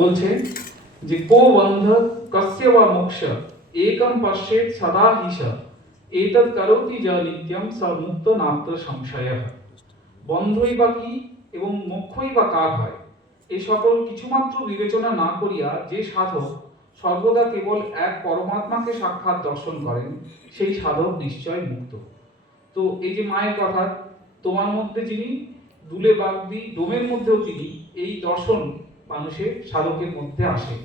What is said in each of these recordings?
বলছে যে কো বন্ধ কস্য বা মোক্ষ একম পশ্যেত সদা হিস এতৎ করোতি য নিত্যম স মুক্ত নাত্র সংশয়ঃ। বন্ধই বা কি এবং মোক্ষই বা কার হয়, এই সকল কিছুমাত্র বিবেচনা না করিয়া যে সাধক সর্বদা কেবল এক পরমাত্মাকে সাক্ষাৎ দর্শন করেন, সেই সাধক নিশ্চয় মুক্ত। তো এই যে মায়ের কথা, তোমার মধ্যে যিনি দুলে বাগদি ডোমের মধ্যেও তিনি, এই দর্শন মানুষের সাধকের মধ্যে আসে।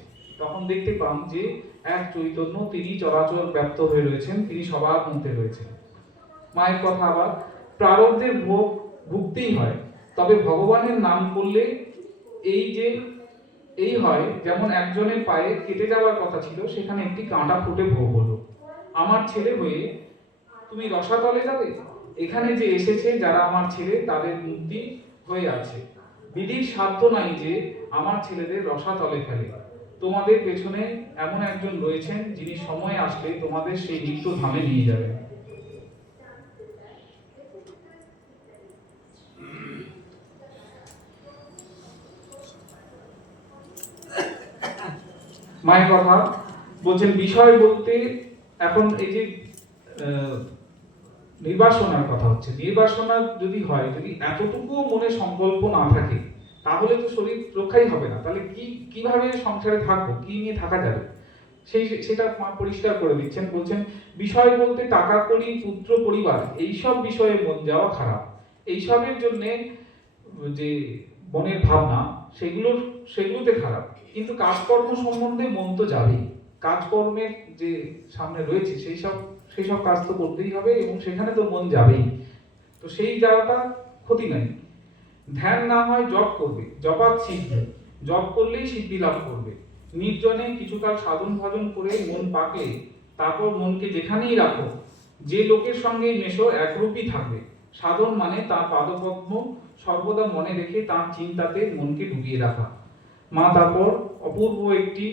তখন দেখতে পান যে এক চৈতন্য, তিনি চরাচর ব্যপ্ত হয়ে রয়েছেন, তিনি সবার মধ্যে রয়েছেন। মায়ের কথা আবার, প্রারব্ধের ভোগ ভুগতেই হয়, তবে ভগবানের নাম করলে এই যে এই হয়, যেমন একজনের পায়ে কেটে যাওয়ার কথা ছিল, সেখানে একটি কাঁটা ফুটে ভোগ হলো। আমার ছেলে হয়ে তুমি রসাতলে যাবে, এখানে যে এসেছে যারা আমার ছেলে, তাদের মুক্তি হয়ে আছে। বিধির সাধ্য নাই যে আমার ছেলেদের রসাতলে ফেলে। তোমাদের পেছনে এমন একজন রয়েছেন, যিনি সময় আসলে তোমাদের সেই নিত্য ধামে নিয়ে যাবেন। মায়ের কথা বলছেন, বিষয় বলতে এখন এই যে নির্বাসনার কথা হচ্ছে, নির্বাসনা যদি হয়, যদি এতটুকু মনে সংকল্প না থাকে, তাহলে তো শরীর রক্ষাই হবে না। তাহলে কিভাবে সংসারে থাকবো, কি নিয়ে থাকা যাবে, সেটা মা পরিষ্কার করে দিচ্ছেন। বলছেন বিষয় বলতে টাকা কড়ি পুত্র পরিবার, এইসব বিষয়ে মন যাওয়া খারাপ। এইসবের জন্য যে মনের ভাবনা, সেগুলোতে খারাপ, কিন্তু কাজকর্ম সম্বন্ধে মন তো যাবেই। কাজকর্মের যে সামনে রয়েছে সেই সব কাজ তো করতেই হবে, এবং সেখানে তো মন যাবেই। তো সেই যাওয়াটা ক্ষতি নাই। ধ্যান না হয় জপ করবে, জপাত সিদ্ধ, জপ করলেই সিদ্ধি লাভ করবে। নির্জনে কিছুকাল সাধন ভজন করে মন পাকলে, তারপর মনকে যেখানেই রাখো, যে লোকের সঙ্গেই মেশো, একরূপই থাকবে। সাধন মানে তার পাদপদ্ম সর্বদা মনে রেখে তার চিন্তাতে মনকে ডুবিয়ে রাখা। মা তারপর অপূর্ব একটি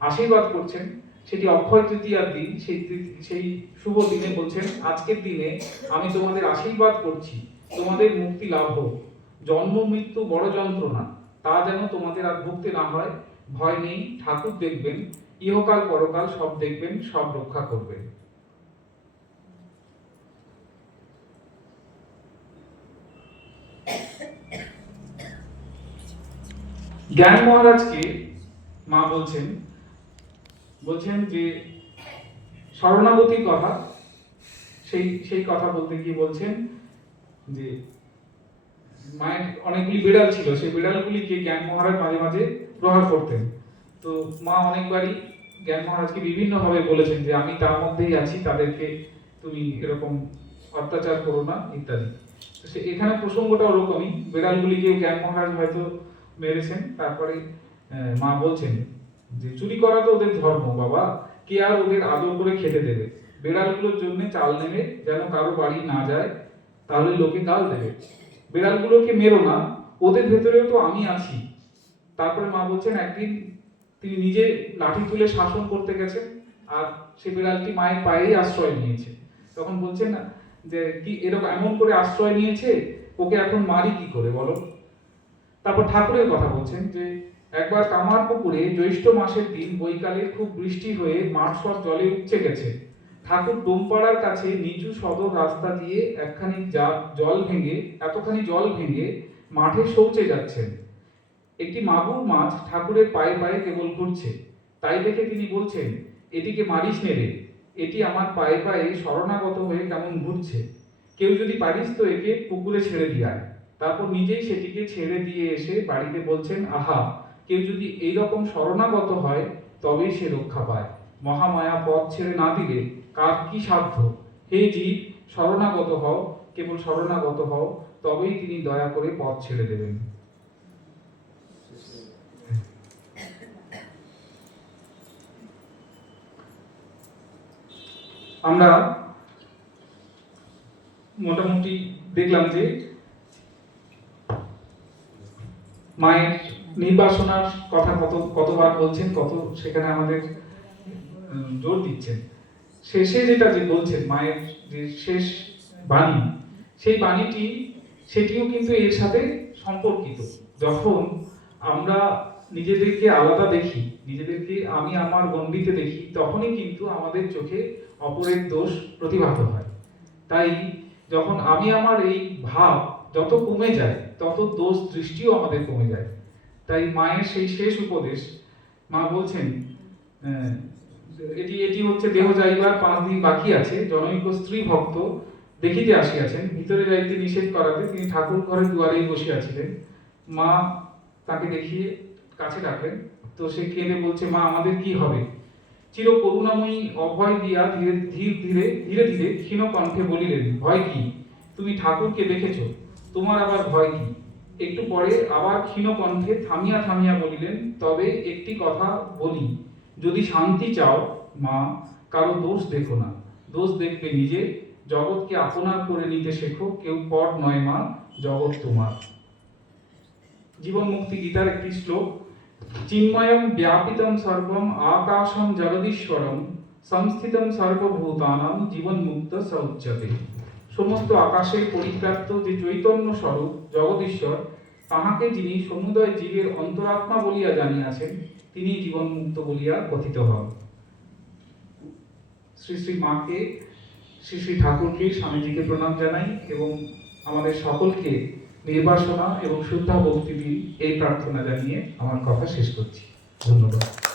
আশীর্বাদ করছেন, সেটি অক্ষয় তৃতীয়ার দিন। সেই শুভ দিনে বলছেন, আজকের দিনে আমি তোমাদের আশীর্বাদ করছি, তোমাদের মুক্তি লাভ হোক। জন্ম মৃত্যু বড় যন্ত্রণা, তা যেন তোমাদের আর ভুগতে না হয়। ভয় নেই, ঠাকুর দেখবেন, ইহকাল পরকাল সব দেখবেন, সব রক্ষা করবেন। জ্ঞান মহারাজকে মা বলছেন যে শরণাগতির কথা, সেই কথা বলতে গিয়ে বলছেন যে মায়ের অনেকগুলি বিড়াল ছিল, সেই বিড়ালগুলিকে জ্ঞান মহারাজ মাঝে মাঝে প্রহার করতেন। তো মা অনেকবারই জ্ঞান মহারাজকে বিভিন্ন ভাবে বলেছেন যে আমি তার মধ্যেই আছি, তাদেরকে তুমি এরকম অত্যাচার করো না ইত্যাদি। তো এখানে প্রসঙ্গটা ওরকমই, বিড়ালগুলিকে জ্ঞান মহারাজ হয়তো মেরেছেন। তারপরে মা বলছেন যে চুরি করা তো ওদের ধর্ম বাবা, কে আর ওদের আদর করে খেতে দেবে। বিড়ালগুলোর জন্য চাল নেবে, যেন কারো বাড়ি না যায়, তাহলে লোকে গাল দেবে। বিড়ালগুলোকে মেরো না, ওদের ভেতরেও তো আমি আছি। তারপরে মা বলছেন একদিন তিনি নিজে লাঠি তুলে শাসন করতে গেছেন, আর সে বিড়ালটি মায়ের পায়েই আশ্রয় নিয়েছে। তখন বলছেন না যে কি এরকম এমন করে আশ্রয় নিয়েছে, ওকে এখন মারি কি করে বলো। তারপর ঠাকুরের কথা বলছেন যে একবার কামার পুকুরে জ্যৈষ্ঠ মাসের দিন বৈকালে খুব বৃষ্টি হয়ে মাঠ সব জলে উপচে গেছে। ঠাকুর ডোমপাড়ার কাছে নিচু সদর রাস্তা দিয়ে এতখানি জল ভেঙে মাঠে শৌচে যাচ্ছেন। একটি মাগুর মাছ ঠাকুরের পায়ে পায়ে কেবল ঘুরছে। তাই দেখে তিনি বলছেন, এটিকে মারিস নে রে, এটি আমার পায়ে পায়ে শরণাগত হয়ে কেমন ঘুরছে। কেউ যদি পারিস তো একে পুকুরে ছেড়ে দিয়ে আয়। তারপর নিজেই সেটিকে ছেড়ে দিয়ে এসে বাড়িতে বলছেন, আহা, কেউ যদি এইরকম শরণাগত হয় তবেই সে রক্ষা পায়। মহামায়া পথ ছেড়ে না দিলে কার কি সাধ্য। হে জীব, শরণাগত হও, কেবল শরণাগত হও, তবেই তিনি দয়া করে পথ ছেড়ে দেবেন। আমরা মোটামুটি দেখলাম যে মায়ের নির্বাসনার কথা কতবার বলছেন, কত সেখানে আমাদের জোর দিচ্ছেন। শেষে যেটা যে বলছেন মায়ের যে শেষ বাণী, সেই বাণীটি সেটিও কিন্তু এর সাথে সম্পর্কিত। যখন আমরা নিজেদেরকে আলাদা দেখি, নিজেদেরকে আমি আমার গণ্ডিতে দেখি, তখনই কিন্তু আমাদের চোখে অপরের দোষ প্রতিভাত হয়। তাই যখন আমি আমার এই ভাব যত কমে যায়, তত দোষ দৃষ্টিও আমাদের কমে যায়। তাই মায়ের সেই শেষ উপদেশ, মা বলছেন, আহ, এটি এটি হচ্ছে দেহ যাইবার 5 দিন বাকি আছে, জনৈক স্ত্রী ভক্ত দেখিতে আসিয়াছেন, ভিতরে যাইতে নিষেধ করাতে তিনি ঠাকুর ঘরের দুয়ারেই বসিয়াছিলেন। মা তাকে দেখিয়ে কাছে ডাকলেন। তো সে কেঁদে বলছে, মা আমাদের কি হবে? চির করুণাময়ী অভয় দিয়া ধীরে ধীরে ধীরে ধীরে ক্ষীণ কণ্ঠে বলিলেন, ভয় কি? তুমি ঠাকুরকে দেখেছ, তোমার আবার ভয় কি? একটু পরে আবার ক্ষীণ কণ্ঠে থামিয়া থামিয়া বলিলেন, তবে একটি কথা বলি, যদি শান্তি চাও মা, কারো দোষ দেখো না, দোষ দেখবে নিজে। জগৎকে আপনার করে নিতে শেখো, কেউ পর নয় মা, জগৎ তোমার। জীবন মুক্তি গীতার একটি শ্লোক, চিন্ময়ম ব্যাপিতম সর্বম আকাশম জগদীশ্বরম সংস্থিতম সর্বভূতানাম জীবন মুক্ত স উচ্যতে। সমস্ত আকাশের পরিব্যাপ্ত যে চৈতন্য স্বরূপ জগদীশ্বর, তাহাকে যিনি সমুদয় জীবের অন্তরাত্মা বলিয়া জানিয়াছেন, তিনি জীবন মুক্ত বলিয়া কথিত হন। শ্রী শ্রী মাকে, শ্রী শ্রী ঠাকুরকে, স্বামীজিকে প্রণাম জানাই এবং আমাদের সকলকে নির্বাসনা এবং শুদ্ধা ভক্তি দিন, এই প্রার্থনা জানিয়ে আমার কথা শেষ করছি। ধন্যবাদ।